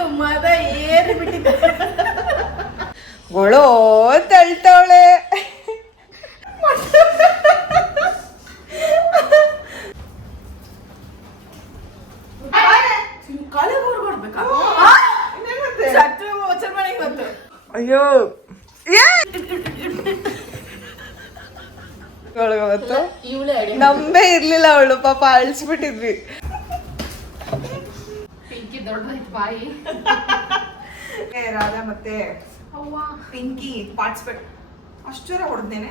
ಒಂದು ಮದ ಏರಿ ಬಿಟ್ಟಿದ್ದೆ. ಗೊಳೋ ತಳ್ತಾವಳೆ. ಅಯ್ಯೋ ನಮ್ಮೇ ಇರ್ಲಿಲ್ಲ ಅವಳು ಪಾಪ ಅಳಿಸ್ಬಿಟ್ಟಿದ್ವಿ. ರಾಧಾ ಮತ್ತೆ ಪಿಂಕಿ ಪಾರ್ಟಿಸಿಪೇಟ್ ಅಷ್ಟರ ಹೊಡೆದೇನೆ.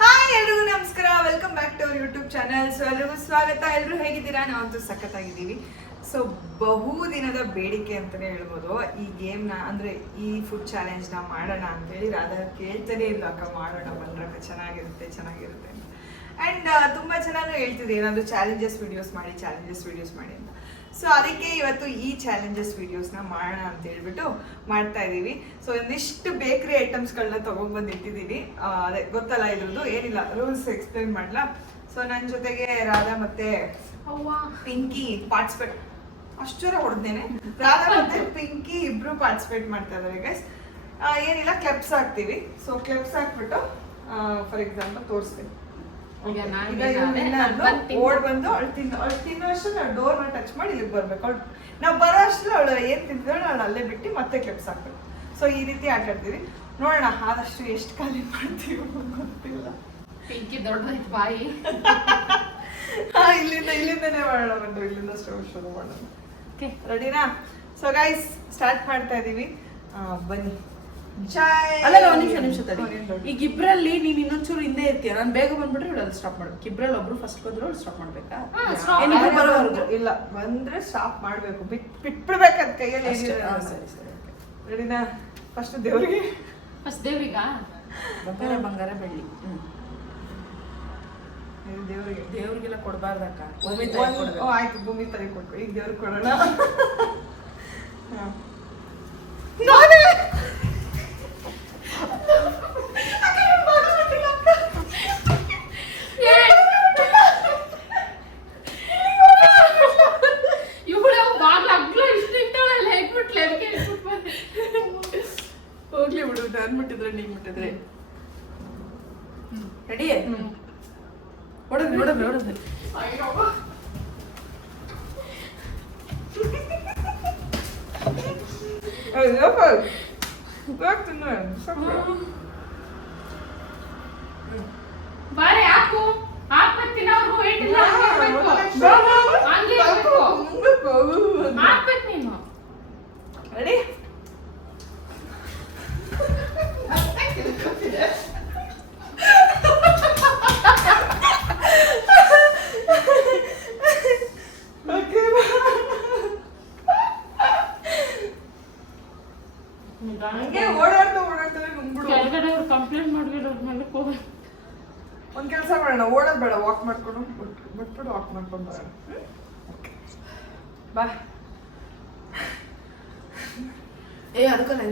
ಹಾಯ್ ಎಲ್ರಿಗೂ ನಮಸ್ಕಾರ, welcome back to our YouTube channel. So ಎಲ್ರಿಗೂ ಸ್ವಾಗತ. ಎಲ್ಲರೂ ಹೇಗಿದ್ದೀರಾ? ನಾವಂತೂ ಸಖತ್ತಾಗಿದ್ದೀವಿ. ಸೊ ಬಹುದಿನದ ಬೇಡಿಕೆ ಅಂತಲೇ ಹೇಳ್ಬೋದು ಈ ಗೇಮ್ನ, ಅಂದರೆ ಈ ಫುಡ್ ಚಾಲೆಂಜ್ನ ಮಾಡೋಣ ಅಂತೇಳಿ. ರಾಧಾ ಕೇಳ್ತಾನೆ ಇಲ್ಲ, ಅಕ್ಕ ಮಾಡೋಣ ಬಂದ್ರಕ್ಕ ಚೆನ್ನಾಗಿರುತ್ತೆ ಅಂತ. ಆ್ಯಂಡ್ ತುಂಬ ಚೆನ್ನಾಗಿ ಹೇಳ್ತಿದ್ದೆ ಏನಾದರೂ ಚಾಲೆಂಜಸ್ ವೀಡಿಯೋಸ್ ಮಾಡಿ ಅಂತ. ಸೊ ಅದಕ್ಕೆ ಇವತ್ತು ಈ ಚಾಲೆಂಜಸ್ ವೀಡಿಯೋಸ್ನ ಮಾಡೋಣ ಅಂತ ಹೇಳ್ಬಿಟ್ಟು ಮಾಡ್ತಾ ಇದ್ದೀವಿ. ಸೊ ಒಂದಿಷ್ಟು ಬೇಕ್ರಿ ಐಟಮ್ಸ್ಗಳನ್ನ ತೊಗೊಂಡ್ಬಂದು ಇಟ್ಟಿದ್ದೀವಿ. ಅದೇ ಗೊತ್ತಲ್ಲ ಇದ್ರದ್ದು, ಏನಿಲ್ಲ ರೂಲ್ಸ್ ಎಕ್ಸ್ಪ್ಲೇನ್ ಮಾಡಲ. ಸೊ ನನ್ನ ಜೊತೆಗೆ ರಾಧಾ ಮತ್ತೆ ಪಿಂಕಿ ಪಾರ್ಟಿಸಿಪೇಟ್ ಅಷ್ಟರ ಹೊಡೆದೇನೆ. ರಾಧಾ ಮತ್ತೆ ಪಿಂಕಿ ಇಬ್ರು ಪಾರ್ಟಿಸಿಪೇಟ್ ಮಾಡ್ತಾ ಇದ್ದಾರೆ ಗೈಸ್. ಏನಿಲ್ಲ, ಕ್ಲೆಪ್ಸ್ ಹಾಕ್ತೀವಿ. ಸೊ ಕ್ಲೆಪ್ಸ್ ಹಾಕ್ಬಿಟ್ಟು ಫಾರ್ ಎಕ್ಸಾಂಪಲ್ ತೋರಿಸ್ತೀನಿ. ಓಡ್ ಬಂದು ಅವಳು ತಿನ್ನೋ ಅಷ್ಟು ನಾವು ಡೋರ್ನ ಟಚ್ ಮಾಡಿ ಇಲ್ಲಿಗೆ ಬರ್ಬೇಕು. ಅವಳು ನಾವು ಬರೋ ಅಷ್ಟು ಅವಳು ಏನ್ ತಿಂತಿದ್ದಾಳು ಅವಳು ಅಲ್ಲೇ ಬಿಟ್ಟು ಮತ್ತೆ ಕ್ಲಿಪ್ಸ್ ಹಾಕ್ಬೇಕು. ಸೊ ಈ ರೀತಿ ಆಟ ಆಡ್ತೀವಿ. ನೋಡೋಣ ಆದಷ್ಟು ಎಷ್ಟು ಖಾಲಿ ಮಾಡ್ತೀವಿ ಗೊತ್ತಿಲ್ಲ. ಬಾಯಿ ಇಲ್ಲಿಂದನೇ ಮಾಡೋಣ. ಬಂದು ಇಲ್ಲಿಂದ ಶುರು ಮಾಡೋಣ. ರೆಡಿನಾ? ಸೊ ಗೈಸ್ ಸ್ಟಾರ್ಟ್ ಮಾಡ್ತಾ ಇದೀವಿ, ಬನ್ನಿ. ಅಲ್ಲ ನಿಮಿಷ ತಡಿ. ಈಗ ಇಬ್ರಲ್ಲಿ ನೀನ್ ಇನ್ನೊಂಚೂರು ಹಿಂದೆ ಇರ್ತೀಯ, ನಾನು ಬೇಗ ಬಂದ್ಬಿಟ್ರೆ ಇವಳು ಸ್ಟಾಪ್ ಮಾಡ್ಬೇಕು. ಇಬ್ರಲ್ಲಿ ಒಬ್ರು ಫಸ್ಟ್ ಬಂದ್ರು ಅವಳು ಸ್ಟಾಪ್ ಮಾಡ್ಬೇಕಾ? ಇಲ್ಲ, ಬಂದ್ರೆ ಸ್ಟಾಪ್ ಮಾಡ್ಬೇಕು, ಬಿಟ್ಬಿಡ್ಬೇಕಂತ ಕೈಯಲ್ಲಿ. ಸರಿ. ರೆಡಿನಾ? ಫಸ್ಟ್ ದೇವ್ರಿಗೆ ಬಂಗಾರ ಬೆಳ್ಳಿ ದೇವ್ರಿಗೆಲ್ಲ ಕೊಡ್ಬಾರ್ದಕ್ಕ. ಆಯ್ತು, ಭೂಮಿ ತಾಯಿ ಕೊಡ್ಕೊ. ಈಗ ದೇವ್ರಿಗೆ ಕೊಡೋಣ. ಹೋಗ್ಲಿ ಬಿಡು, ನಾನು ಮುಟ್ಟಿದ್ರೆ ನೀನ್ ಮುಟ್ಟಿದ್ರೆ. ರೆಡಿ? ಹೊಡೆದ್ರಿ. ಬಾರೆ ಹಾಕು ಹಾಕ್ತೀನಿ. ಅವ್ರು ಹೇಳಿಲ್ಲ ಹಾಕ್ಬೇಕು ನೀನು. ರೆಡಿ? ಒಂದ್ ಕೆಲಸ ಮಾಡೋಣ, ಓಡೋದ್ ಬೇಡ, ವಾಕ್ ಮಾಡ್ಕೊಂಡು ಬಿಟ್ಬಿಟ್ಟು ವಾಕ್ ಮಾಡ್ಕೊಂಡು ಬರೋಣ. ಬಾ. ಅದಕ್ಕಲ್ಲ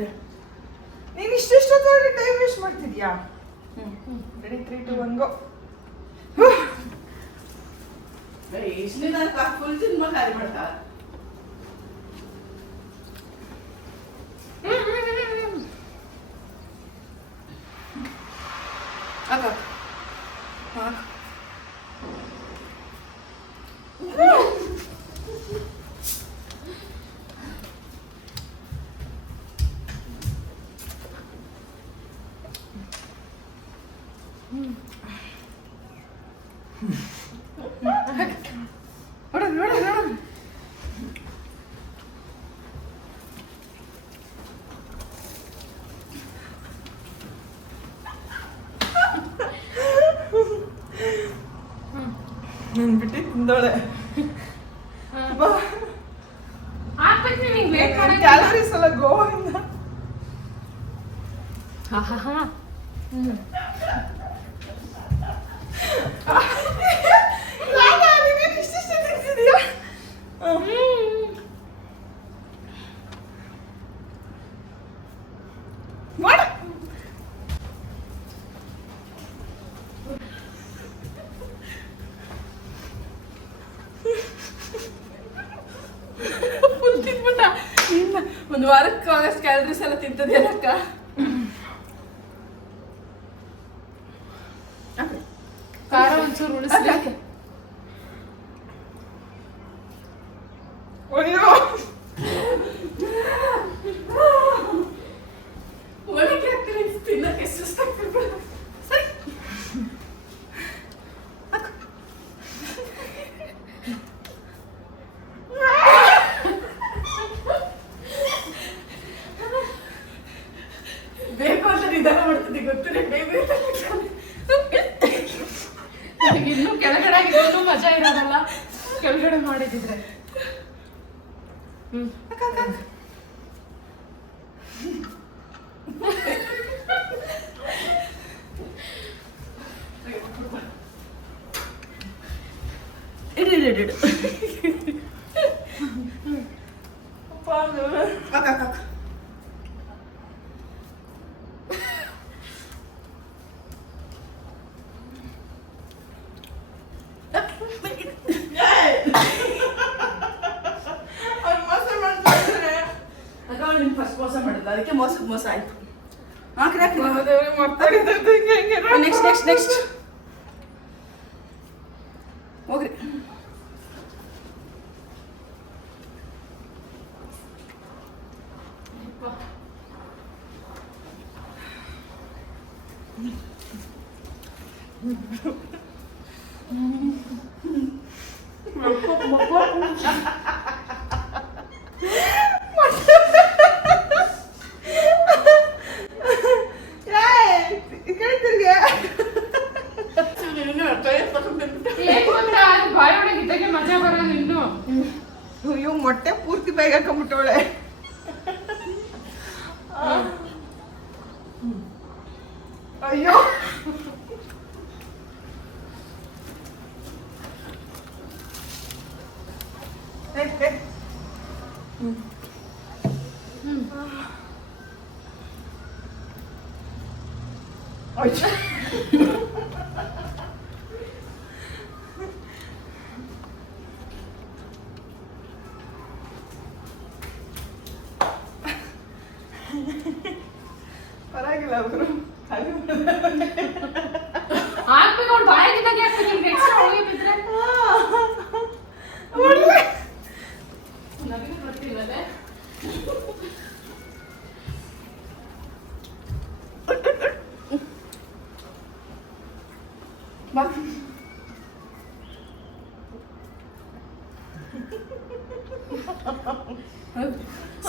ನೀನ್ ಇಷ್ಟೊತ್ತವರೆಗೆ ಟೈಮ್ ವೇಸ್ಟ್ ಮಾಡ್ತಿದ್ಯಾ? ರೆಡಿ? 3, 2, 1 ಗೋ. ಫುಲ್ ತಿನ್ಮ ಕಾರ್ಯ ಮಾಡ್ತಾ. ನನ್ ಬಿಟ್ಟು ತಿಂದೋಳೆ. ಕ್ಯಾಲರೀಸ್ ಎಲ್ಲ ಗೋವಿಂದ. ಒಂದು ವಾರಕ್ಕೆ ಆಗಷ್ಟು ಕ್ಯಾಲರೀಸ್ ಎಲ್ಲ ತಿಂತದೇನಕ್ಕ. ಖಾರ ಒಂಚೂರು ಉಳಿಸಿ. ಅಯ್ಯೋ ಒಳಗೆ ಹಾಕ್ತೀನಿ ತಿನ್ನಕ್ಕೆ ಸುಸ್ತಾಗ್ತಿರ್ಬೋದು. ಸರಿ ಬೇಕು ಅಂತ ನಿಧಾನ ಮಾಡ್ತಿದ್ದೆ ಗೊತ್ತಿಲ್ಲ. ಬೇಗ ಇನ್ನೂ ಕೆಳಗಡೆ ಆಗಿದ್ದು ಮಜಾ ಇರೋದಲ್ಲ, ಕೆಳಗಡೆ ಮಾಡಿದ್ರೆ. ಇಡು ಫಸ್ಟ್ ಮೋಸ ಮಾಡಿಲ್ಲ, ಅದಕ್ಕೆ ಮೋಸ ಆಯ್ತು. ನೆಕ್ಸ್ಟ್ ಹೋಗ್ರಿ. ಬಾಯೊಳಗಿದ್ದಾಗೆ ಮಜಾ ಬರೋದು ಇನ್ನು. ಅಯ್ಯೋ ಮೊಟ್ಟೆ ಪೂರ್ತಿ ಬೇಗ ಹಾಕೊಂಡ್ಬಿಟ್ಟವಳೆ. ಅಯ್ಯೋ ಪರವಾಗಿಲ್ಲ ಅವರು ಹಾಕ್ಬೇಕು. ಅವ್ಳು ಬಾಯಾಗಿದ್ದಾಗೆ ಹಾಕ್ಬೇಕು. ಎಕ್ಸ್ಟ್ರಾ ಹೋಗಿ ಬಿದ್ರೆ ನನಗೆ ಗೊತ್ತಿಲ್ಲದೆ.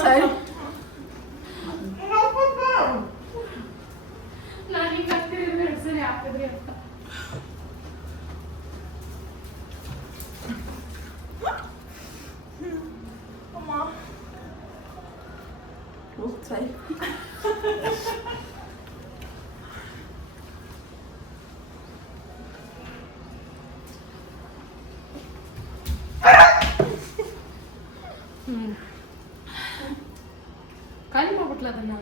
ಸರಿ ನಾನು ಹಿಂಗೆ ಹಾಕ್ತಿರೋದು 2 ಸರಿ ಹಾಕಿದ್ರಿ ಅಂತ. ಸರಿ ಖಾಲಿ ಮಾಡ್ಬಿಟ್ಲ ಅದನ್ನ.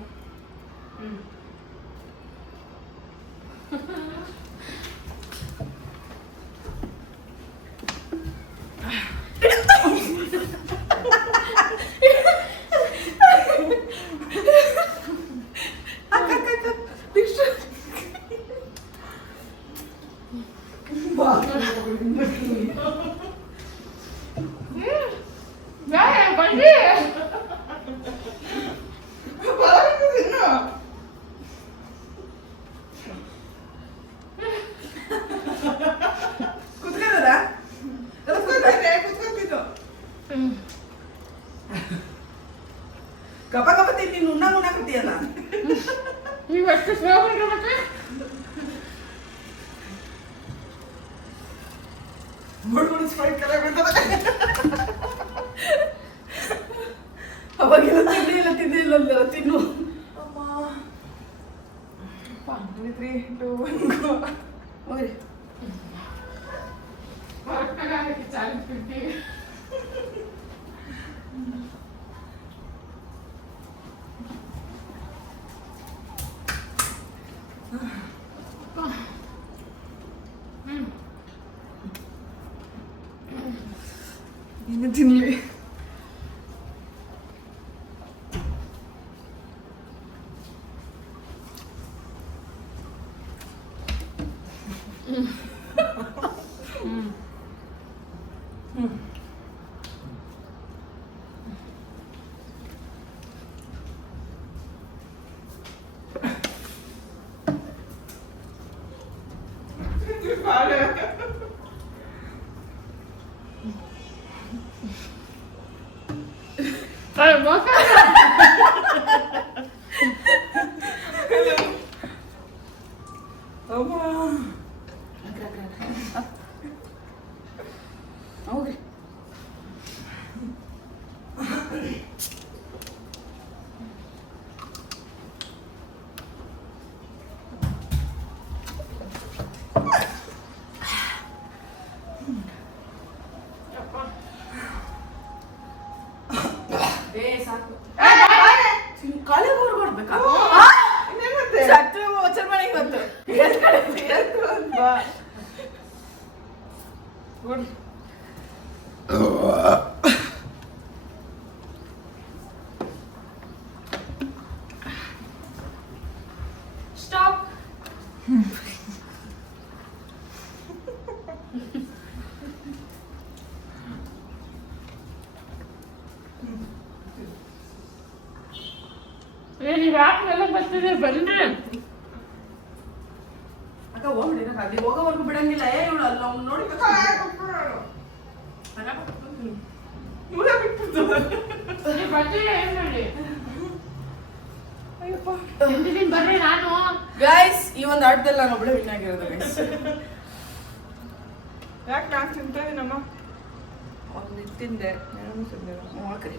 ಬನ್ನಿ ಕಪ ಕಪ ತಿಂದು ನೀನು ಉಣ್ಣಾಕತ್ತೀಯಲ್ಲ. ನೀವಷ್ಟು ಸ್ಲೋಗನ್ ಮತ್ತೆ ಮುಳುಗುಳು ಸ್ಪ್ರೈಟ್ ಕಲರ್ ಬರ್ತದೆ. ಅವಾಗೆಲ್ಲ ತಿಂದಿಲ್ಲ ಅಂದಲ್ಲ, ತಿನ್ನು. 3, 2, 1 ಹೋಗ್ರಿ. ಹೊರಟಾಗಕ್ಕೆ ಚಾಲೆಂಜ್ ಬಿಡ್ತೀವಿ. ಇನ್ನು ತಿನ್ಲಿ. ಹೋಗ್ರಿ. ಸಾಕು ಕಾಲಿಗೆ ಊರು ಕೊಡ್ಬೇಕಾ ಸತ್ತು ವಚನ ಮನೆಗೆ ಬಂತು ಸ್ಟಾಪ್. ನೀವು ಯಾಕೆಲ್ಲ ಬರ್ತಿದ್ರೆ ಬನ್ನಿ. ಅಕ್ಕ ಹೋಗ್ಬಿಡಿ ಅಲ್ಲಿ ಹೋಗೋವರೆಗೂ ಬಿಡಂಗಿಲ್ಲ. ಇವಳು ಅಲ್ಲ ಅವ್ನು ನೋಡಿ ನೀವು ಬರ್ತೀರ ಏನ್ ಮಾಡಿ ಹಿಂದಿನ ಬರ್ರಿ. ನಾನು ಗೈಸ್ ಈ ಒಂದು ಆಟದಲ್ಲಿ ನಾನು ಒಬ್ಬಳೆ ವಿನ್ ಆಗಿರೋದು ಗೈಸ್. ಯಾಕೆ ನಾನು ತಿಂತೇನಮ್ಮ ಒಂದು ತಿಂದೆ ಹಾಕ್ರಿ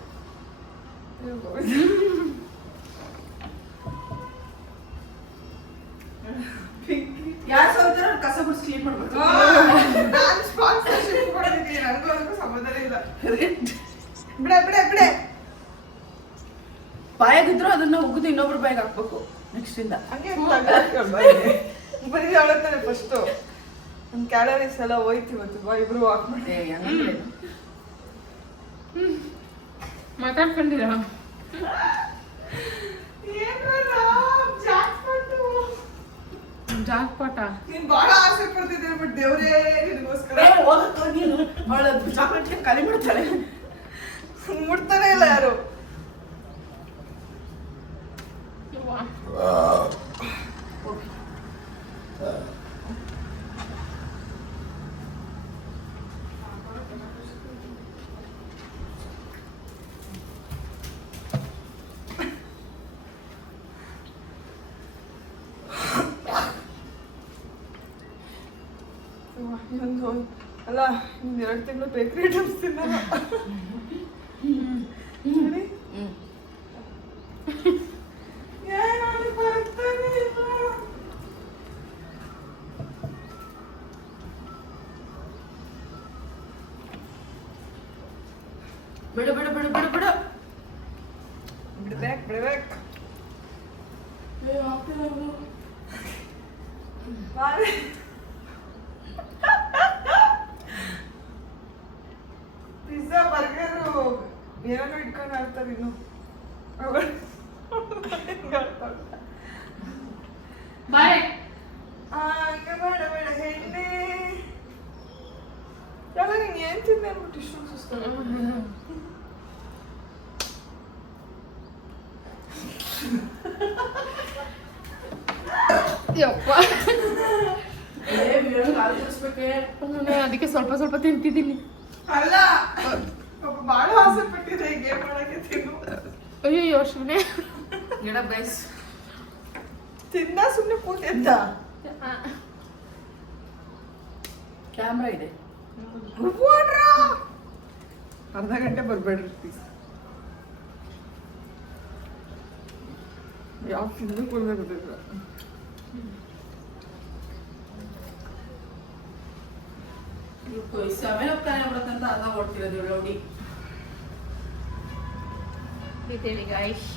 ಯಾರು ಸೋಲ್ತಾರೋ ಅವ್ರು ಕಸ ಬಿಡಿಸಿ ಕ್ಲೀನ್ ಮಾಡ್ಬೇಕು. ನಾನು ಸ್ಪಾನ್ಸರ್ಶಿಪ್ ಕೊಡ್ತಿದ್ದೀನಿ, ನನಗೂ ಅದಕ್ಕೂ ಸಂಬಂಧನೇ ಇಲ್ಲ. ಬಿಡೆ ಬಿಡೆ ಬಿಡೆ. ಬಾಯಾಗಿದ್ರು ಅದನ್ನ ಉಗಿದು ಇನ್ನೊಬ್ರು ಬಾಯಿಗೆ ಹಾಕ್ಬೇಕು ನೆಕ್ಸ್ಟ್ ಇಂದ. ಹಂಗೆ ಬರೀ ಅವಳತ್ತಾನೆ ಫಸ್ಟು ನನ್ನ ಕ್ಯಾಲರೀಸ್ ಎಲ್ಲ ಹೋಯ್ತು ಇವತ್ತು. ಬಾ ಇಬ್ರು ವಾಕ್ ಮಾಡಿ. ಮಾತಾಡ್ಕೊಂಡಿರ ಜಾಕ್ಪಾಟ. ನೀನ್ ಬಹಳ ಆಸೆ ಪಡ್ತಿದ್ದೆ ಬಟ್ ದೇವ್ರೇ ನಿನಗೋಸ್ಕರ ನೀನು ಅವಳ ಚಾಕ್ಲೇಟ್ ಖಾಲಿ ಮಾಡ್ತಾಳೆ. ಮುಟ್ತಾನೆ ಇಲ್ಲ ಯಾರು. ಇನ್ನೊಂದು ಅಲ್ಲ ಇನ್ನು 2 ತಿಂಗಳು ಬೇಕ್ರಿ ಐಟಮ್ಸ್ ತಿನ್ನಲ್ಲ. ಬಿಡು ಬಿಡು ಬಿಡು ಬಿಡು ಬಿಡು ಬಿಡ್ಬೇಕು ಬಿಡ್ಬೇಕು. ಪಿಜ್ಜಾ ಬರ್ಗರು ಏನೋ ಇಟ್ಕೊಂಡು ಆಡ್ತಾರೆ ಇನ್ನು. ಬಾಯ್. ಹಂಗೆ ಬೇಡ ಬೇಡ ಹೆಣ್ಣೆ. ಎಲ್ಲ ನೀನು ಏನು ತಿಂದೆ ಅಂದ್ಬಿಟ್ಟು ಇಷ್ಟು ಸುಸ್ತಾಗ. ಅದಕ್ಕೆ ಸ್ವಲ್ಪ ಸ್ವಲ್ಪ ತಿಂತಿದ್ದೀನಿ. ಅಲ್ಲ ಪಾಪ ಭಾಳ ಆಸೆ ಪಟ್ಟಿದೆ ಈ ಗೇಮ್ ಮಾಡಕ್ಕೆ. ತಿನ್ನು. ಅಯ್ಯೋ ಯೋಚನೆ ಗೈಸ್ ತಿಂದ ಸುಮ್ಮನೆ ಕೂತಿದ್ದ. ಕ್ಯಾಮ್ರಾ ಇದೆ. ಅರ್ಧ ಗಂಟೆ ಬರ್ಬೇಡ್ರಿ ಪ್ಲೀಸ್. ಯಾವ ತಿಂದು ಕೊಡ್ಬೇಕು. ಸಮಯ ಹೋಗ್ತಾನೆ ಬಿಡತ್ತಂತ ಅರ್ಧ ಓಡ್ತಿರೋದು ನೋಡಿ. ಗಾಯ್ಸ್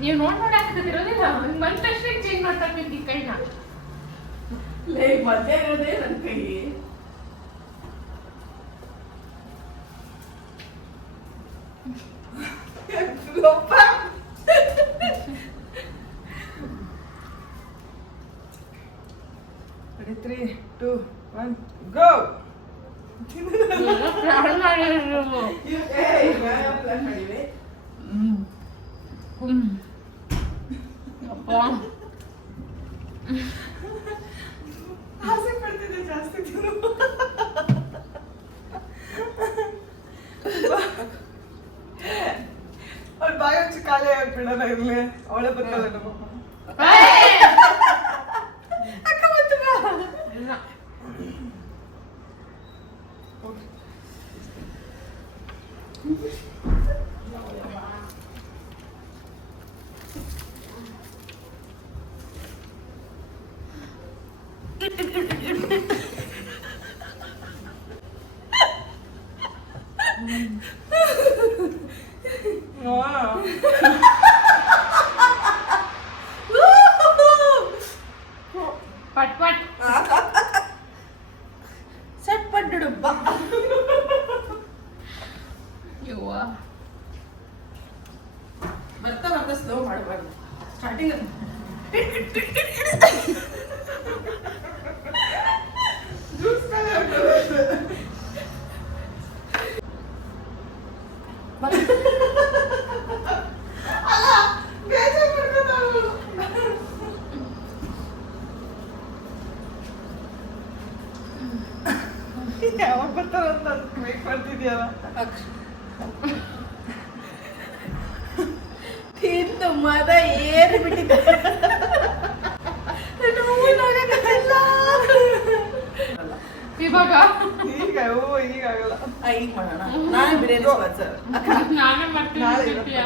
ನೀವು ನೋಡಿ ಹಾಕದಿರೋದಿಲ್ಲ. ಬಂದ ತಕ್ಷಣ ಚೇಂಜ್ ಮಾಡ್ತಾ ಈ ಕೈನ. ಮಧ್ಯೆ ಇರೋದೇ ನನ್ನ ಕೈ. 3, 2, 1, go! ಪ್ಲಾನ್ ಮಾಡಿದ್ರು. ಪ್ಲಾನ್ ಮಾಡಿವೆ. ಅಪ್ಪ ಆಸೆ ಪಡ್ತಿದ್ದೆ ಜಾಸ್ತಿ ತಿನ್ನು. ಅವ್ಳ ಬಾಯಿ ಹಚ್ಚಿ ಖಾಲಿ ಆಗ್ಬಿಡಲ್ಲ ಇರ್ಲಿ, ಅವಳೇ ಬರ್ತಾಳೆ ನಮ್ಮಮ್ಮ. ಅಕ್ಕ ಮತ್ತೆ ಬಾ. ಇಲ್ಲ. ಪಟ್ ಪಟ್ ಸಟ್ ಪಡ್ಡು ಬಾ. ಯವ್ವ ಬರ್ತಾ ಬರ್ತಾ ಸ್ಲೋ ಮಾಡಬಾರ್ದು. ಸ್ಟಾರ್ಟಿಂಗ್ ಯಾವಾಗ ಬರ್ತಾರಂತ ವೇಟ್ ಮಾಡ್ತಿದ್ಯಲ್ಲ. ತಿಂದು ಮದ ಏರಿ ಬಿಟ್ಟಿದ್ದೆ. ಇವಾಗ ಈಗಾಗಲ್ಲ. ಈಗ ಮಾಡೋಣ. ನಾಳೆ ಬಿರಿಯಾನಿ ಸ್ಪಾನ್ಸರ್. ಅಕ್ಕ ನಾನೇ ಮಾಡ್ತೀನಿ ನಾಳೆ ತಿಂತೀಯ?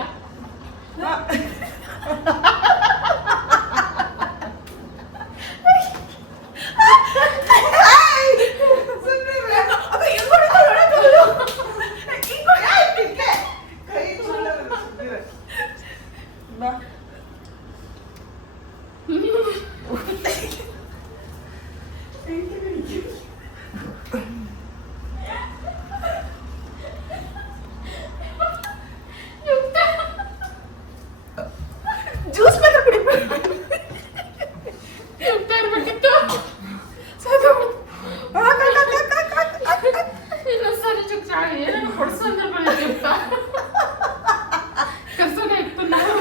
ಜ್ಯೂಸ್ ಬೇಕಾದ್ರೆ ಕುಡಿಬೇಕು. ಯುಕ್ತ ಇರ್ಬೇಕಿತ್ತು. ಇನ್ನೊಂದ್ಸರಿ ಚುಚ್ಚ ಏನೇನು ಕೊಡ್ಸು ಅಂದ್ರೆ ಬಂದಿತ್ತು ಯುಕ್ತ. ಕಸನೇ ಇತ್ತು ನಾನು.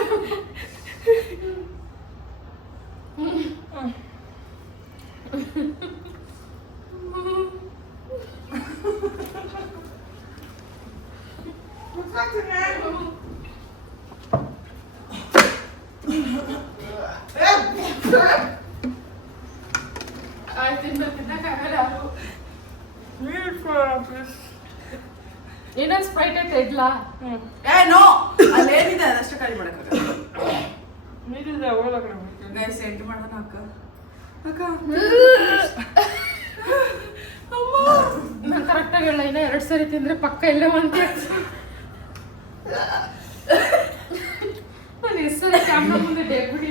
ತಿನ್ನಕ್ಕಾಗಲ್ಲ ಯಾರು. ಇನ್ನೊಂದು ಸ್ಪ್ರೈಟ್ ಐತೆ ಇಡ್ಲಾ? ಏ ನೋ, ಅಲ್ಲೇನಿದೆ ಅದಷ್ಟೇ ಖಾಲಿ ಮಾಡಕ್ಕಾಗಲ್ಲ. ಗೈಸ್ ಎಂಟು ಮಾಡೋಣ ಅಕ್ಕ. ಅಕ್ಕ ನಾನು ಕರೆಕ್ಟಾಗಿ ಹೇಳ, ಇನ್ನ 2 ಸರಿ ತಿಂದ್ರೆ ಪಕ್ಕ ಎಲ್ಲ ಅಂತ ನಾನು ಹೆಸರು ಕ್ಯಾಮ್ರಾ ಮುಂದೆ ಡೇಬಿಡಿ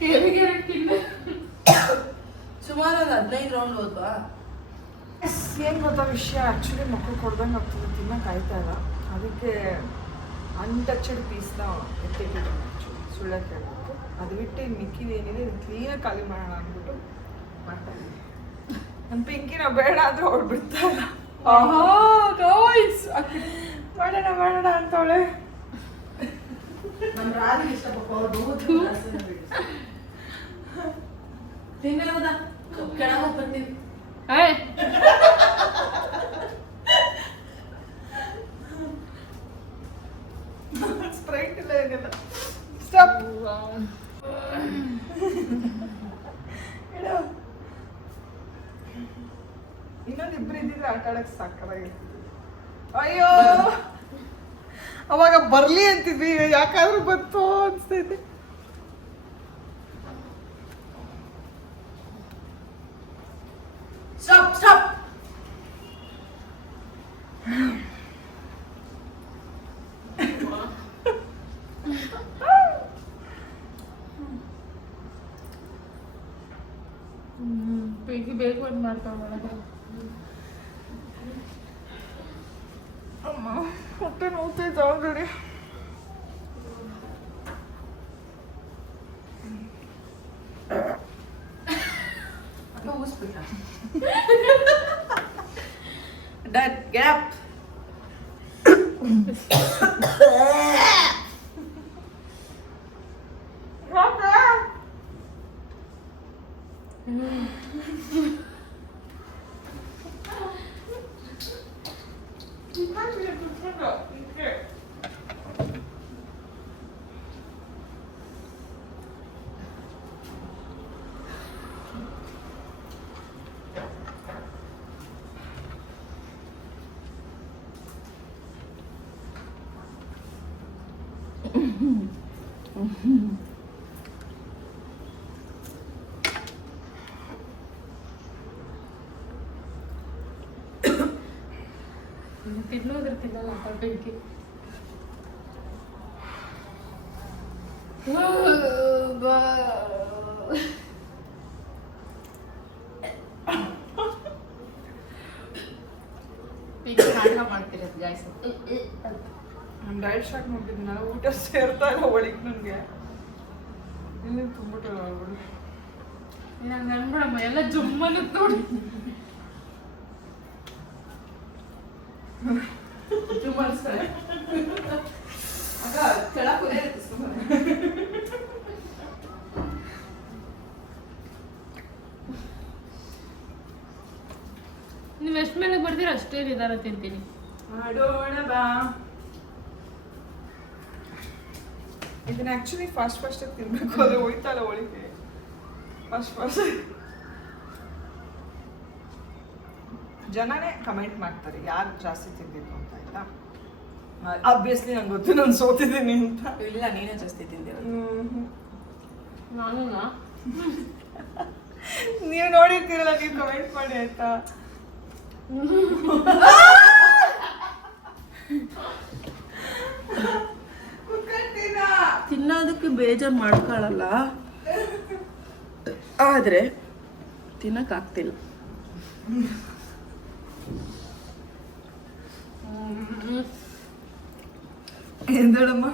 ಕೇಳಿಗೆ ತಿಂದೆ. ಸುಮಾರು ಒಂದು 15 ರೌಂಡ್ ಹೋದ್ವಾ? ಏನ್ ಗೊತ್ತಾ ವಿಷಯ, ಆಕ್ಚುಲಿ ಮಕ್ಕಳು ಕೊಡ್ದಂಗೆ ಆಗ್ತದೆ, ತಿನ್ನಕ್ಕೆ ಆಯ್ತಾ ಇಲ್ಲ. ಅದಕ್ಕೆ ಅನ್ಟಚಡ್ ಪೀಸ್ನ ಎತ್ತಿಟ್ಟಿದ್ದೀನಿ. ಆ್ಯಕ್ಚುಲಿ ಸುಳ್ಳ ಕೇಳಬೇಕು, ಅದು ಬಿಟ್ಟು ಇನ್ನು ಮಿಕ್ಕಿದೇನಿದೆ ಕ್ಲೀನಾಗಿ ಖಾಲಿ ಮಾಡೋಣ ಅಂದ್ಬಿಟ್ಟು ಮಾಡ್ತಾ ಇದ್ದೀನಿ. ನನ್ನ ಪಿಂಕಿನ ಬೇಡ ಅಂದ್ರೆ ಅವ್ಳು ಬಿಡ್ತಾ ಇಲ್ಲ. ಮಾಡೋಣ ಅಂತವಳೆ. ನಮ್ಮ ರಾಗಿ ಇಷ್ಟಪಟ್ಟು ತಿನ್ನೋದ ಕೆಳಗೆ ಹೋಗಿ ಬರ್ತೀನಿ. ಸ್ಪ್ರೈಟ್ ಇಲ್ಲ ಏನಿಲ್ಲ. ಸ್ಟಾಪ್. ಇನ್ನೊಂದಿಬ್ರು ಇದ್ದಿದ್ರೆ ಆಟ ಆಡಕ್ಕೆ ಸಾಕಾಗಿರ್ತಿದ್ವಿ. ಅಯ್ಯೋ ಅವಾಗ ಬರ್ಲಿ ಅಂತಿದ್ವಿ, ಯಾಕಾದ್ರೂ ಬಂತು ಅನ್ಸ್ತೈತೆ. Stop stop. ಬೇಗ ಒಂದು ಮಾಡ್ತಾವ. ಅಮ್ಮ ಹೊಟ್ಟೆ ನೋವ್ತೈತೆ ಆಲ್ರೆಡಿ. ಡನ್ ಗ್ಯಾಪ್. ತಿನ್ನೋದ್ರ ತಿನ್ನಲ್ಲ ಬೆಂಕಿ. ಈಗ ನಾಟಕ ಮಾಡ್ತಿರೋದು ಗಾಯ್ಸ್. ನಾನು ಡೈಟ್ ಸ್ಟಾರ್ಟ್ ಮಾಡ್ತಿದ್ದೀನಲ್ಲ, ಊಟ ಸೇರ್ತಾ ಇಲ್ಲ ಒಳಗೆ ನನಗೆ. ಇಲ್ಲಿ ತುಂಬಿಟ್ಟಲ್ಲ ಅವ್ರು. ನಂಗೆ ಅನ್ಬಿಡಮ್ಮ ಎಲ್ಲ ಜುಮ್ಮನಕ್ಕೆ ನೋಡಿ. ಜುಮ್ಮನ್ಸ್ತಾರೆ ಆಗ ಕೆಳಗೆ ಕುದೇ ಇರುತ್ತೆ ಸುಮ್ಮನೆ. ನೀವು ಎಷ್ಟು ಮೇಲೆ ಬರ್ತೀರ ಅಷ್ಟೇ ನಿಧಾನ ತಿಂತೀನಿ. ಮಾಡೋಣ ಬಾ. ಇದನ್ನ ಆಕ್ಚುಲಿ ಫಾಸ್ಟ್ ತಿನ್ಬೇಕು, ಅದು ಹೋಯ್ತಲ್ಲ ಒಳಗೆ. ಫಾಸ್ಟ್ ಜನನೇ ಕಮೆಂಟ್ ಮಾಡ್ತಾರೆ ಯಾರು ಜಾಸ್ತಿ ತಿನ್ಬೇಕು ಅಂತ, ಆಯ್ತಾ? ಆಬ್ವಿಯಸ್ಲಿ ನಂಗೆ ಗೊತ್ತು ನಾನು ಸೋತಿದ್ದೀನಿ ಅಂತ. ಇಲ್ಲ, ನೀನೇ ಜಾಸ್ತಿ ತಿಂದಿರೋದು. ನಾನು ನೀವು ನೋಡಿರ್ತೀರಲ್ಲ, ನೀವು ಕಮೆಂಟ್ ಮಾಡಿ ಆಯ್ತಾ? ತಿನ್ನೋದಕ್ಕೆ ಬೇಜಾರು ಮಾಡ್ಕೊಳ್ಳಲ್ಲ, ಆದರೆ ತಿನ್ನಕ್ಕಾಗ್ತಿಲ್ಲ. ಎಂದಳಮ್ಮ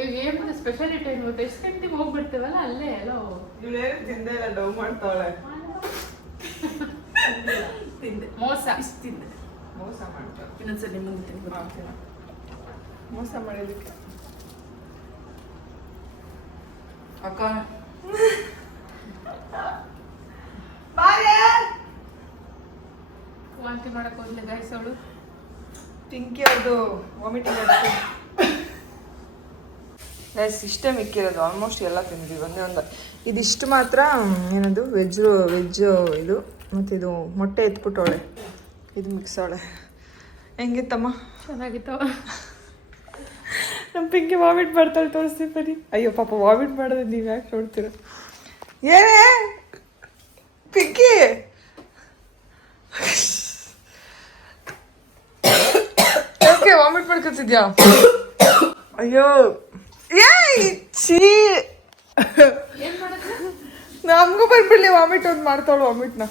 ಈಗ ಏನು ಸ್ಪೆಷಾಲಿಟಿ ಏನು ಗೊತ್ತಾ? ಎಷ್ಟು ಗಂಟೆಗೆ ಹೋಗ್ಬಿಡ್ತೀವಲ್ಲ ಅಲ್ಲೇ ಎಲ್ಲೋ ಇವಳೇನು ತಿಂದೆ ಇಲ್ಲ, ಡವ್ ಮಾಡ್ತಾವಳೆ. ತಿಂದೆ, ಮೋಸ. ಇಷ್ಟು ತಿಂದೆ. ಮೋಸ ಮಾಡ್ತಾಳೆ. ಇನ್ನೊಂದ್ಸರಿ ನಿಮ್ಮಂಗೆ ತಿನ್ಬೇಕು. ಮಾಡ್ತೀನ ಮೋಸ ಮಾಡಿದಕ್ಕೆ. ಅಕ್ಕ ವಾಂತಿ ಮಾಡಕ್ ಹೋದ್ಲೆ ಗಾಯ್ಸ್ ಅವಳು. ಪಿಂಕಿ ಅವ್ರದ್ದು ವಾಮಿಟಿಂಗ್ ಗೈಸ್ ಇಷ್ಟೇ ಮಿಕ್ಕಿರೋದು. ಆಲ್ಮೋಸ್ಟ್ ಎಲ್ಲ ತಿಂದ್ವಿ, ಒಂದೇ ಒಂದು. ಇದಿಷ್ಟು ಮಾತ್ರ ಏನದು ವೆಜ್ ಇದು, ಮತ್ತು ಇದು ಮೊಟ್ಟೆ ಎತ್ಬಿಟ್ಟವಳೆ, ಇದು ಮಿಕ್ಸ್ ಅವಳೆ. ಹೆಂಗಿತ್ತಮ್ಮ? ಚೆನ್ನಾಗಿತ್ತು. ನಮ್ಮ ಪಿಂಕಿ ವಾಮಿಟ್ ಮಾಡ್ತಾಳೆ, ತೋರಿಸ್ತೀವಿ ಬರೀ. ಅಯ್ಯೋ ಪಾಪ, ವಾಮಿಟ್ ಮಾಡೋದು ನೀವು ಯಾಕೆ ನೋಡ್ತೀರ? ಏನೇ ಪಿಂಕಿ? ಯಾಕೆ ವಾಮಿಟ್ ಮಾಡ್ಕೊತಿದ್ಯಾ? ಅಯ್ಯೋ ಏನ್ ಮಾಡಿದ್ರೆ ನಮಗೂ ಬಂದ್ಬಿಡ್ಲಿ ವಾಮಿಟ್ ಒಂದು ಮಾಡ್ತಾಳು ವಾಮಿಟ್ನ.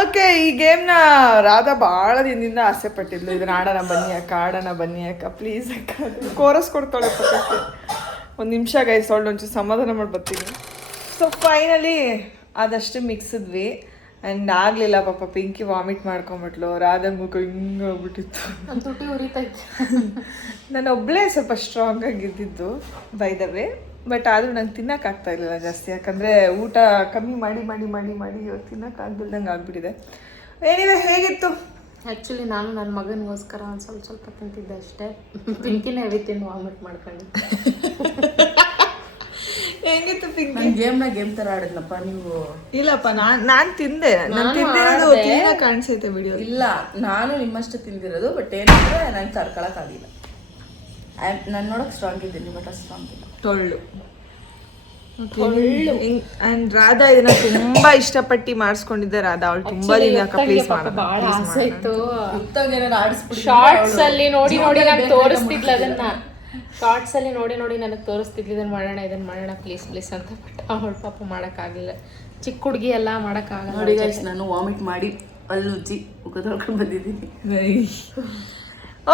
ಓಕೆ, ಈ ಗೇಮ್ನ ರಾಧಾ ಭಾಳ ದಿನದಿಂದ ಆಸೆ ಪಟ್ಟಿದ್ಲು. ಇದನ್ನ ಆಡೋಣ ಬನ್ನಿ ಅಕ್ಕ ಪ್ಲೀಸ್ ಅಕ್ಕ. ಕೋರಸ್ ಕೊಡ್ತಾಳೆ ಪಕ್ಕಕ್ಕೆ. ಒಂದು ನಿಮಿಷ ಗೈಸ್, ಒಂಚೂರು ಸಮಾಧಾನ ಮಾಡಿ ಬರ್ತೀನಿ. ಸೊ ಫೈನಲಿ ಆದಷ್ಟು ಮಿಕ್ಸಿದ್ವಿ ಆ್ಯಂಡ್ ಆಗಲಿಲ್ಲ. ಪಾಪ ಪಿಂಕಿ ವಾಮಿಟ್ ಮಾಡ್ಕೊಂಬಿಟ್ಲು. ರಾಧಾ ಮುಖ ಹಿಂಗೆ ಹೋಗ್ಬಿಟ್ಟಿತ್ತು. ನನ್ನ ತುಟಿ ಉರಿತೈತೆ. ನಾನು ಒಬ್ಬಳೇ ಸ್ವಲ್ಪ ಸ್ಟ್ರಾಂಗ್ ಆಗಿದ್ದಿದ್ದು ಬೈ ದ ವೇ. ಬಟ್ ಆದರೂ ನಂಗೆ ತಿನ್ನೋಕ್ಕಾಗ್ತಾ ಇರಲಿಲ್ಲ ಜಾಸ್ತಿ, ಯಾಕಂದರೆ ಊಟ ಕಮ್ಮಿ ಮಾಡಿ ಮಾಡಿ ಮಾಡಿ ಮಾಡಿ ಇವತ್ತು ತಿನ್ನೋಕ್ಕಾಗ್ಬಿಡ್ದಂಗೆ ಆಗಿಬಿಟ್ಟಿದೆ. ಏನಿದೆ, ಹೇಗಿತ್ತು? ಆ್ಯಕ್ಚುಲಿ ನಾನು ನನ್ನ ಮಗನಿಗೋಸ್ಕರ ಒಂದು ಸ್ವಲ್ಪ ತಿಂತಿದ್ದೆ ಅಷ್ಟೇ. ಪಿಂಕಿನೇ ಹೆವಿ ತಿಂದು ವಾಮಿಟ್ ಮಾಡ್ಕೊಂಡಿದ್ದೆ. ಹೆಂಗಿತ್ತು ಪಿಂಕಿ? ನಾನು ಗೇಮ್ ಥರ ಆಡಿದ್ನಪ್ಪ ನೀವು. ಇಲ್ಲಪ್ಪ, ನಾನು ತಿಂದೆ. ನಾನು ತಿಂದಿರೋದು ಕ್ಲೀನಾಗಿ ಕಾಣಿಸೈತೆ ವಿಡಿಯೋ. ಇಲ್ಲ, ನಾನು ನಿಮ್ಮಷ್ಟು ತಿಂದಿರೋದು. ಬಟ್ ಏನಂದರೆ ನಂಗೆ ತಡ್ಕೊಳಕ್ಕಾಗಿಲ್ಲ. ನಾನು ನೋಡೋಕೆ ಸ್ಟ್ರಾಂಗ್ ಇದ್ದೀನಿ, ಬಟ್ ಅಷ್ಟು ಸ್ಟ್ರಾಂಗ್ ಇಲ್ಲ. ಟೊಳ್ಳು. ಅಂಡ್ ರಾಧಾ ಇದನ್ನ ತುಂಬಾ ಇಷ್ಟಪಟ್ಟು ಮಾಡಿಸ್ಕೊಂಡಿದ್ದೆ. ರಾಧಾ ಅವಳು ತುಂಬಾ ದಿನ ಪ್ಲೀಸ್ ಭಾಳ ಆಸೆ ಇತ್ತು. ಹುತ್ತಾಗ ಏನಾರು ಆಡಿಸ್ಬಿಟ್ಟು ಶಾರ್ಟ್ಸ್ ಅಲ್ಲಿ ನೋಡಿ ನಾನು ತೋರಿಸ್ತಿದ್ಲ ಅದನ್ನ. ಶಾರ್ಟ್ಸ್ ಅಲ್ಲಿ ನೋಡಿ ನನಗೆ ತೋರಿಸ್ತಿದ್ಲಿ, ಇದನ್ನ ಮಾಡೋಣ ಪ್ಲೀಸ್ ಅಂತ. ಬಟ್ ಅವಳು ಪಾಪ ಮಾಡೋಕ್ಕಾಗಲಿಲ್ಲ. ಚಿಕ್ಕ ಹುಡುಗಿ ಎಲ್ಲ ಮಾಡೋಕ್ಕಾಗಲ್ಲ. ನೋಡಿ ಗೈಸ್, ನಾನು ವಾಮಿಟ್ ಮಾಡಿ ಅಲ್ಲಿ ಉಜ್ಜಿ ಮುಖ ತೊಳ್ಕೊಂಡು ಬಂದಿದ್ದೀನಿ.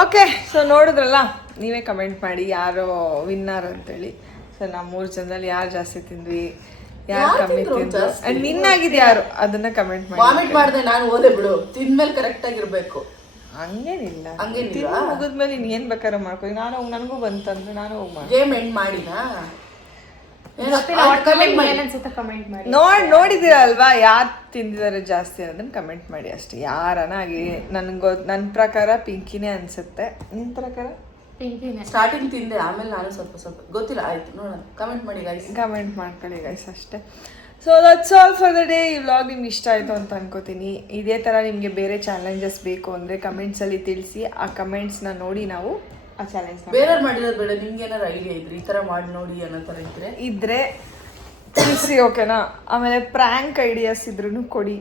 ಓಕೆ, ಸೊ ನೋಡಿದ್ರಲ್ಲ, ನೀವೇ ಕಮೆಂಟ್ ಮಾಡಿ ಯಾರು ವಿನ್ನರ್ ಅಂತೇಳಿ. ಸೊ ನಾವು 3 ಜನದಲ್ಲಿ ಯಾರು ಜಾಸ್ತಿ ತಿಂದ್ವಿ, ಯಾರು ಕಮ್ಮಿ ತಿಂದ್ರು ಅಂಡ್ ವಿನ್ ಆಗಿದ್ ಯಾರು ಅದನ್ನ ಕಮೆಂಟ್ ಮಾಡಿ. ವಾಮಿಟ್ ಮಾಡಿದೆ ನಾನು ಓದೆ ಬಿಡು, ತಿಂದ್ಮೇಲೆ ಕರೆಕ್ಟ್ ಆಗಿರ್ಬೇಕು. ಹಂಗೇನಿಲ್ಲ, ಮುಗಿದ್ಮೇಲೆ ಇನ್ ಏನ್ ಬೇಕಾದ್ರೆ ಮಾಡ್ಕೊ. ನನಗೂ ಬಂತಂದ್ರೆ ನಾನು ಹೋಗಿ ಮಾಡಿ ಗೇಮ್ ಎಂಡ್ ಮಾಡಿನಾ. ನೋಡಿದೀರ ಅಲ್ವಾ ಯಾರು ತಿಂದಿದ್ದಾರೆ ಜಾಸ್ತಿ ಅನ್ನೋದನ್ನ ಕಮೆಂಟ್ ಮಾಡಿ ಅಷ್ಟೇ. ಯಾರನ ಆಗಿ ನನ್ನ ಪ್ರಕಾರ ಪಿಂಕಿನೇ ಅನ್ಸುತ್ತೆ. ನಿನ್ ಪ್ರಕಾರ? ಸ್ಟಾರ್ಟಿಂಗ್ ತಿಂದೆ, ಆಮೇಲೆ ನಾನು ಸ್ವಲ್ಪ ಗೊತ್ತಿಲ್ಲ. ಆಯ್ತು ನೋಡೋಣ, ಕಮೆಂಟ್ ಮಾಡಿ ಗೈಸ್, ಕಮೆಂಟ್ ಮಾಡ್ಕೊಳ್ಳಿ ಗೈಸ್ ಅಷ್ಟೇ. So that's all for the day. ಈ ವ್ಲಾಗ್ ನಿಮ್ಗೆ ಇಷ್ಟ ಆಯಿತು ಅಂತ ಅನ್ಕೋತೀನಿ. ಇದೇ ಥರ ನಿಮಗೆ ಬೇರೆ ಚಾಲೆಂಜಸ್ ಬೇಕು ಅಂದರೆ ಕಮೆಂಟ್ಸಲ್ಲಿ ತಿಳಿಸಿ. ಆ ಕಮೆಂಟ್ಸ್ನ ನೋಡಿ ನಾವು ಆ ಚಾಲೆಂಜ್ ಬೇರೆಯವ್ರು ಮಾಡಿರೋದು ಬೇಡ, ನಿಮ್ಗೆ ಏನಾರು ಐಡಿಯಾ ಇದ್ರೆ ಈ ಥರ ಮಾಡಿ ನೋಡಿ ಅನ್ನೋ ಥರ ಇದ್ರೆ ತಿಳಿಸಿ, ಓಕೆನಾ? ಆಮೇಲೆ ಪ್ರ್ಯಾಂಕ್ ಐಡಿಯಾಸ್ ಇದ್ರೂ ಕೊಡಿ,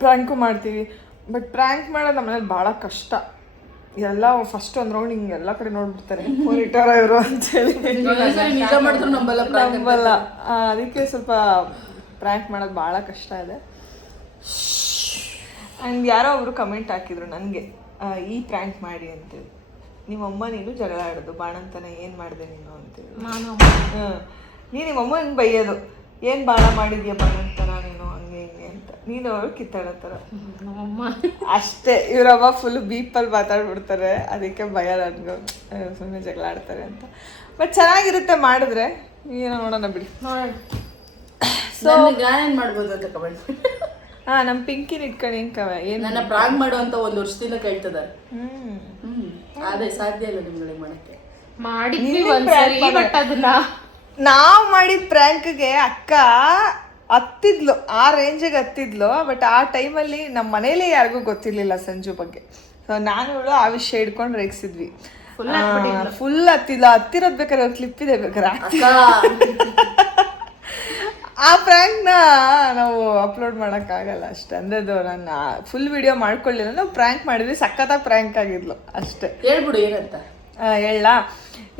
ಪ್ರ್ಯಾಂಕು ಮಾಡ್ತೀವಿ. ಬಟ್ ಪ್ರ್ಯಾಂಕ್ ಮಾಡೋದು ನಮ್ಮನೇಲಿ ಭಾಳ ಕಷ್ಟ. ಎಲ್ಲ ಫಸ್ಟ್ ಒಂದು ರೌಂಡ್ ಹಿಂಗೆ ಎಲ್ಲ ಕಡೆ ನೋಡ್ಬಿಡ್ತಾರೆ, ಇಟ್ಟಾರ ಇವರು ಅಂತೇಳಿ ನಂಬಲ್ಲ. ಅದಕ್ಕೆ ಸ್ವಲ್ಪ ಪ್ರ್ಯಾಂಕ್ ಮಾಡೋದು ಭಾಳ ಕಷ್ಟ ಇದೆ. ಆ್ಯಂಡ್ ಯಾರೋ ಒಬ್ರು ಕಮೆಂಟ್ ಹಾಕಿದ್ರು ನನಗೆ, ಈ ಪ್ರ್ಯಾಂಕ್ ಮಾಡಿ ಅಂತೇಳಿ. ನಿಮ್ಮಮ್ಮ ನೀನು ಜಗಳ ಆಡೋದು ಬಾಣಂತನ ಏನು ಮಾಡಿದೆ ನೀನು ಅಂತೇಳಿ. ನೀನು ನಿಮ್ಮಮ್ಮನ ಬೈಯೋದು, ಏನು ಬಾಣ ಮಾಡಿದ್ಯಾ ಬಾಣಂತನ ನೀನು ಹಂಗೆ ಹಿಂಗೆ ಅಂತ. ನೀನು ಅವರು ಕಿತ್ತಾಡತ್ತಾರ ಅಷ್ಟೇ. ಇವರಮ್ಮ ಫುಲ್ ಬೀಪಲ್ಲಿ ಮಾತಾಡ್ಬಿಡ್ತಾರೆ, ಅದಕ್ಕೆ ಭಯ ನನಗೂ, ಸುಮ್ಮನೆ ಜಗಳ ಆಡ್ತಾರೆ ಅಂತ. ಬಟ್ ಚೆನ್ನಾಗಿರುತ್ತೆ ಮಾಡಿದ್ರೆ. ಏನೋ ನೋಡೋಣ ಬಿಡಿ. ಸೊ ಏನ್ ಮಾಡ್ಬೋದು ಅಂತ ಕಮೆಂಟ್. ನಮ್ಮ ಪಿಂಕಿನ ಇಟ್ಕೊಂಡು ಏನು ನನ್ನ ಪ್ರಾಂಕ್ ಮಾಡುವಂತ 1 ವರ್ಷದಿಂದ ಕೇಳ್ತಿದ್ದಾರೆ. ಅದೇ ಸಾಧ್ಯ ಇಲ್ಲ ನಿಮ್ಗಳಿಗೆ ಮಾಡಕ್ಕೆ. ನಾವು ಮಾಡಿದ ಪ್ರ್ಯಾಂಕ್ಗೆ ಅಕ್ಕ ಹತ್ತಿದ್ಲು, ಆ ರೇಂಜಿಗೆ ಹತ್ತಿದ್ಲು. ಬಟ್ ಆ ಟೈಮಲ್ಲಿ ನಮ್ಮ ಮನೇಲಿ ಯಾರಿಗೂ ಗೊತ್ತಿರ್ಲಿಲ್ಲ ಸಂಜು ಬಗ್ಗೆ. ಸೊ ನಾನು ಇವಳು ಆ ವಿಷಯ ಹಿಡ್ಕೊಂಡು ರೇಗಿಸಿದ್ವಿ. ಫುಲ್ ಹತ್ತಿರೋದ್ ಬೇಕಾದ್ರೆ ಒಂದು ಕ್ಲಿಪ್ ಇದೆ, ಬೇಕಾರೆ ಆ ಪ್ರ್ಯಾಂಕ್ನ ನಾವು ಅಪ್ಲೋಡ್ ಮಾಡೋಕ್ಕಾಗಲ್ಲ ಅಷ್ಟೇ. ಅಂದದ್ದು ನಾನು ಫುಲ್ ವಿಡಿಯೋ ಮಾಡ್ಕೊಳ್ಳಿಲ್ಲ. ನಾವು ಪ್ರ್ಯಾಂಕ್ ಮಾಡಿದ್ವಿ, ಸಖತ್ತಾಗಿ ಪ್ರ್ಯಾಂಕ್ ಆಗಿದ್ಲು ಅಷ್ಟೇ. ಹೇಳ್ಬಿಡು ಏನಂತ. ಹೇಳ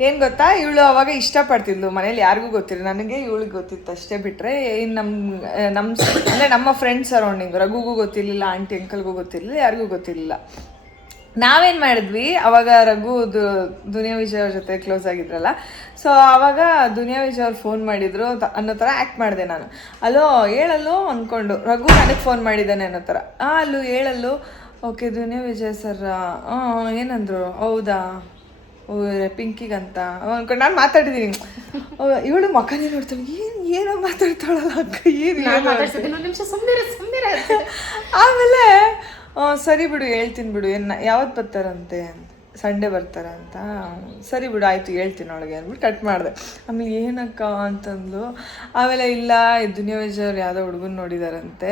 ಏನು ಗೊತ್ತಾ, ಇವಳು ಅವಾಗ ಇಷ್ಟಪಡ್ತಿದ್ಲು, ಮನೇಲಿ ಯಾರಿಗೂ ಗೊತ್ತಿಲ್ಲ, ನನಗೆ ಇವಳಿಗೆ ಗೊತ್ತಿತ್ತು ಅಷ್ಟೇ. ಬಿಟ್ಟರೆ ಇನ್ನು ಅಂದರೆ ನಮ್ಮ ಫ್ರೆಂಡ್ಸ್ ಸರೌಂಡಿಂಗ್, ರಘುಗೂ ಗೊತ್ತಿರಲಿಲ್ಲ, ಆಂಟಿ ಅಂಕಲ್ಗೂ ಗೊತ್ತಿರಲಿಲ್ಲ, ಯಾರಿಗೂ ಗೊತ್ತಿರಲಿಲ್ಲ. ನಾವೇನು ಮಾಡಿದ್ವಿ ಅವಾಗ, ರಘು ದುನಿಯಾ ವಿಜಯ್ ಅವ್ರ ಜೊತೆ ಕ್ಲೋಸ್ ಆಗಿದ್ರಲ್ಲ. ಸೊ ಆವಾಗ ದುನಿಯಾ ವಿಜಯ್ ಅವ್ರು ಫೋನ್ ಮಾಡಿದ್ರು ಅನ್ನೋ ಥರ ಆ್ಯಕ್ಟ್ ಮಾಡಿದೆ ನಾನು. ಅಲ್ಲೋ ಹೇಳಲ್ಲೋ ಅಂದ್ಕೊಂಡು, ರಘು ನನಗೆ ಫೋನ್ ಮಾಡಿದ್ದಾನೆ ಅನ್ನೋ ಥರ. ಅಲ್ಲೂ ಹೇಳಲ್ಲೋ, ಓಕೆ ದುನಿಯಾ ವಿಜಯ್ ಸರ್ ಏನಂದ್ರು, ಹೌದಾ ಪಿಂಕಿಗಂತ ಅನ್ಕೊಂಡು ನಾನು ಮಾತಾಡಿದ್ದೀನಿ. ಇವಳು ಮಕ್ಕನೇ ನೋಡ್ತಾಳೆ, ಏನೋ ಮಾತಾಡ್ತಾಳಲ್ಲ ಅಕ್ಕ, ಆಮೇಲೆ ಸರಿ ಬಿಡು ಹೇಳ್ತೀನಿ ಬಿಡು, ಯಾವತ್ತು ಬರ್ತಾರಂತೆ, ಸಂಡೇ ಬರ್ತಾರಂತ. ಸರಿ ಬಿಡು ಆಯಿತು ಹೇಳ್ತೀನಿ ಅವಳಿಗೆ ಅಂದ್ಬಿಟ್ಟು ಕಟ್ ಮಾಡಿದೆ. ಆಮೇಲೆ ಏನಕ್ಕ ಅಂತಂದ್ಲು. ಆಮೇಲೆ ಇಲ್ಲ, ದುನಿಯಾ ವಿಜಯ್ ಅವ್ರು ಯಾವುದೋ ಹುಡುಗನ ನೋಡಿದಾರಂತೆ,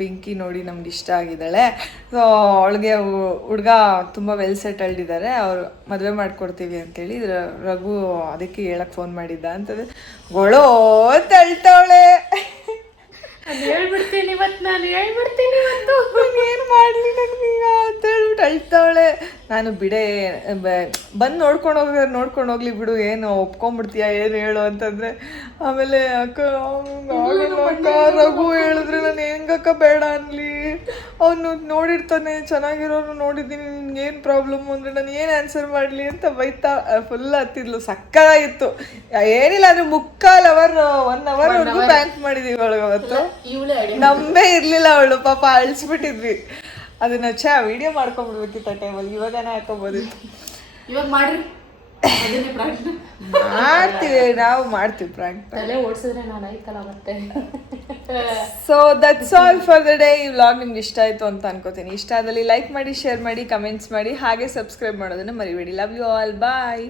ಪಿಂಕಿ ನೋಡಿ ನಮ್ಗೆ ಇಷ್ಟ ಆಗಿದ್ದಾಳೆ. ಸೊ ಅವಳಿಗೆ ಹುಡುಗ ತುಂಬ ವೆಲ್ ಸೆಟಲ್ಡ್ ಇದ್ದಾರೆ, ಅವರು ಮದುವೆ ಮಾಡಿಕೊಡ್ತೀವಿ ಅಂತೇಳಿ ರಘು ಅದಕ್ಕೆ ಹೇಳಕ್ಕೆ ಫೋನ್ ಮಾಡಿದ್ದ ಅಂತಂದ್ರೆ ಗೊಳೋ ತಳ್ತಾವಳೆ. ಹೇಳ್ಬಿಡ್ತೀನಿ ಇವತ್ತು, ನಾನು ಹೇಳ್ಬಿಡ್ತೀನಿ ಇವತ್ತು, ಏನು ಮಾಡಲಿ ನನಗೀಗ ಅಂತ ಹೇಳ್ಬಿಟ್ಟು ಅಳ್ತಾವಳೆ. ನಾನು ಬಿಡೆ ಬಂದು ನೋಡ್ಕೊಂಡು ಹೋಗ್ಲಿ ಬಿಡು, ಏನು ಒಪ್ಕೊಂಡ್ಬಿಡ್ತೀಯ ಏನು ಹೇಳು ಅಂತಂದರೆ. ಆಮೇಲೆ ಅಕ್ಕ ರಘು ಹೇಳಿದ್ರೆ ನಾನು ಹೆಂಗಕ್ಕ ಬೇಡ ಅನ್ಲಿ, ಅವನು ನೋಡಿರ್ತಾನೆ, ಚೆನ್ನಾಗಿರೋನು ನೋಡಿದ್ದೀನಿ, ನಿನ್ಗೇನು ಪ್ರಾಬ್ಲಮ್ಮು ಅಂದರೆ ನಾನು ಏನು ಆನ್ಸರ್ ಮಾಡಲಿ ಅಂತ ಬೈತಾ ಫುಲ್ ಹತ್ತಿದ್ಲು. ಸಕ್ಕತ್ತಾಗಿತ್ತು. ಏನಿಲ್ಲ ಅಂದರೆ 1 ಅವರ್ವರೆಗೂ ಬ್ಯಾಂಕ್ ಮಾಡಿದ್ದೀವಿ ಅವಳಿಗೆ ಅವತ್ತು. ನಂಬೇ ಇರಲಿಲ್ಲ ಅವಳು, ಪಾಪ ಅಳಿಸ್ಬಿಟ್ಟಿದ್ವಿ. ಅದನ್ನ ವಿಡಿಯೋ ಮಾಡ್ಕೊಂಡ್ಬಿಡ್ಬೇಕಿತ್ತು ಆ ಟೈಮಲ್ಲಿ, ಇವಾಗನೇ ಹಾಕೋಬೋದಿತ್ತು. ಇವಾಗ ಮಾಡ್ರಿ, ನಾವು ಮಾಡ್ತೀವಿ ಪ್ರ್ಯಾಂಕ್. ತಲೆ ಓಡಿಸಿದ್ರೆ ನಾನು ಐತಲ್ಲ ಮತ್ತೆ. So that's all for the day. ಈ ವ್ಲಾಗ್ ನಿಮ್ಗೆ ಇಷ್ಟ ಆಯಿತು ಅಂತ ಅನ್ಕೋತೀನಿ. ಇಷ್ಟ ಆದಲ್ಲಿ ಲೈಕ್ ಮಾಡಿ, ಶೇರ್ ಮಾಡಿ, ಕಮೆಂಟ್ಸ್ ಮಾಡಿ, ಹಾಗೆ ಸಬ್ಸ್ಕ್ರೈಬ್ ಮಾಡೋದನ್ನ ಮರಿಬೇಡಿ. Love you all, bye.